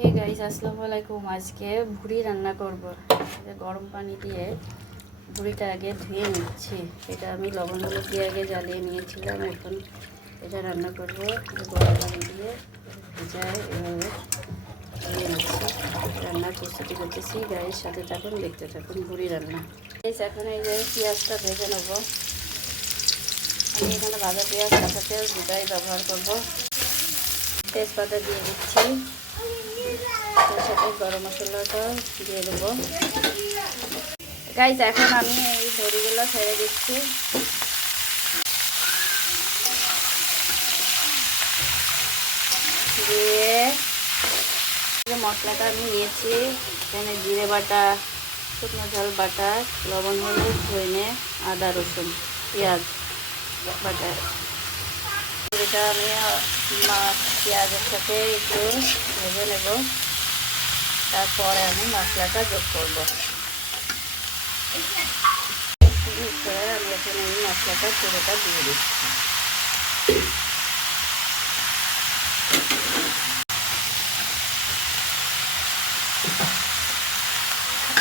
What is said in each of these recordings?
Hey guys আসসালামু আলাইকুম আজকে ভুড়ি রান্না করব। গরম পানি দিয়ে ভুড়িটা আগে ধুয়ে নিচ্ছি। এটা আমি লবণ হলুদ দিয়ে আগে জ্বালিয়ে নিয়েছিলাম। এখন এটা রান্না করব। গরম পানি দিয়ে ভেজায় এভাবে ধুয়ে নিচ্ছি। রান্নার প্রস্তুতি করতেছি। গাইয়ের সাথে থাকুন, দেখতে থাকুন ভুড়ি রান্না। গাইস এখন এই যে পেঁয়াজটা ভেজে নেব। আমি এখানে ভাজা পেঁয়াজ কাঁচা পেঁয়াজ দুটাই ব্যবহার করব। তেজপাতা দিয়ে দিচ্ছি। গরম মশলাটা দিয়ে দেবো। গাইজ এখন আমি এই দড়িগুলো ছেড়ে দিচ্ছি। দিয়ে মশলাটা আমি নিয়েছি, এখানে জিরে বাটা, শুকনো ঝাল বাটা, লবণ হলুদ, ধনে, আদা, রসুন, পেঁয়াজ বাটা। এটা আমি মা- পেঁয়াজের সাথে একটু ভেজে নেব। তারপরে আমি মশলাটা যোগ করব। আমি এখানে এই মশলাটা, পুরোটা দিয়ে দিচ্ছি।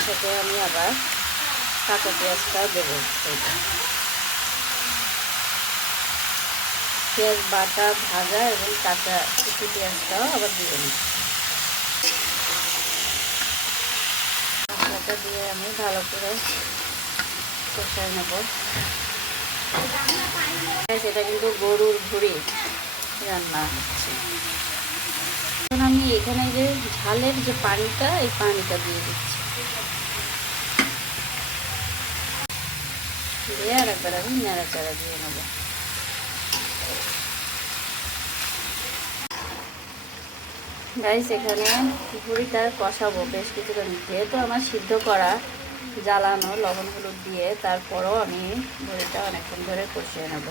সাথে আমি আবার কাঁচা পেঁয়াজটা দেবো। পেঁয়াজ বাটা ভাজা এবং কাঁচা কুচি পেঁয়াজটাও আবার দিয়ে নিই মশলাটা দিয়ে আমি ভালো করে কষায় নেব। সেটা কিন্তু গরুর ভুড়ি রান্না হচ্ছে। এখন আমি এখানে যে ঝালের যে পানিটা, এই পানিটা দিয়ে দিচ্ছি। দিয়ে আর একবার আমি নাড়াচাড়া দিয়ে নেব। গাইস এখানে ভুড়িটা কষাবো বেশ কিছুক্ষণ। যেহেতু আমার সিদ্ধ করা জ্বালানো লবণ হলুদ দিয়ে, তারপরও আমি ভুড়িটা অনেকক্ষণ ধরে কষিয়ে নেব।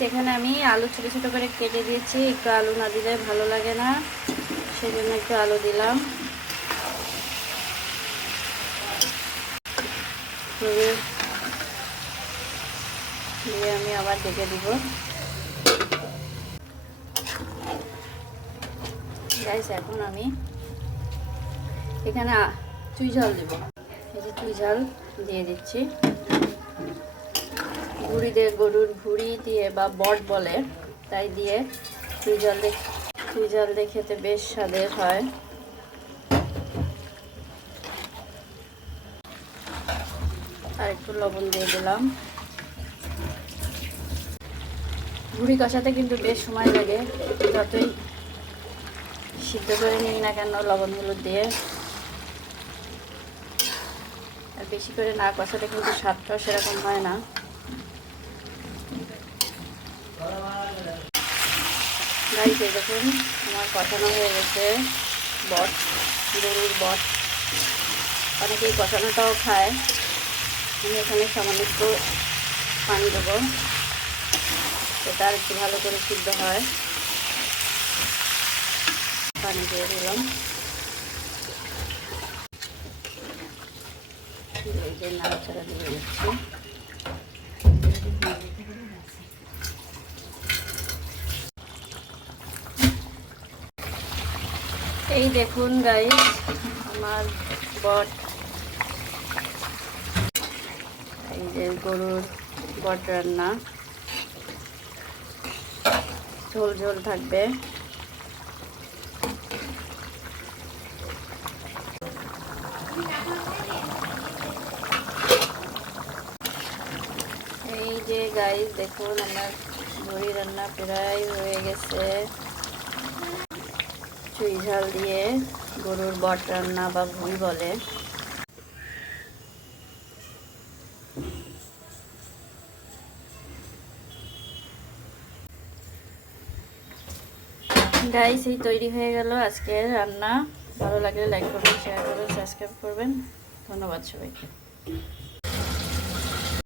সেখানে আমি আলু ছোটো ছোটো করে কেটে দিয়েছি। একটু আলু না দিলে ভালো লাগে না। সেজন্য একটু আলু দিলাম। আবার ডেকে দিব। গাইস এখন আমি এখানে চুই ঝাল দিব। এই যে চুই ঝাল দিয়ে দিচ্ছি। ভুড়ি দিয়ে গরুর ভুড়ি দিয়ে বা বট বলে, তাই দিয়ে চুই জল দিয়ে চুই জল দিয়ে বেশ স্বাদের হয়। আর একটু লবণ দিয়ে দিলাম। ভুড়ি কষাতে কিন্তু বেশ সময় লাগে। যতই সিদ্ধ করে নিই না কেন লবণ হলুদ দিয়ে। আর বেশি করে না কষাতে কিন্তু স্বাদটাও সেরকম হয় না। দেখুন, আমার কষানো হয়ে গেছে বট, গরুর বট। অনেকেই কষানোটাও খায়। আমি এখানে সামান্য একটু পানি দেবো। এটা আর একটু ভালো করে সিদ্ধ হয়। পানি দিয়ে দিলাম। এই দেখুন গাই আমার বট। এই যে গরুর বট রান্না। ঝোল ঝোল থাকবে। এই যে গাইস দেখুন আমার মুড়ি রান্না প্রায় হয়ে গেছে। চুই ঝাল দিয়ে গরুর বট রান্না বা ভুঁড়ি বলে। গাইস এই তৈরি হয়ে গেল আজকে রান্না। ভালো লাগলে লাইক করবেন শেয়ার করবেন সাবস্ক্রাইব করবেন। ধন্যবাদ সবাইকে।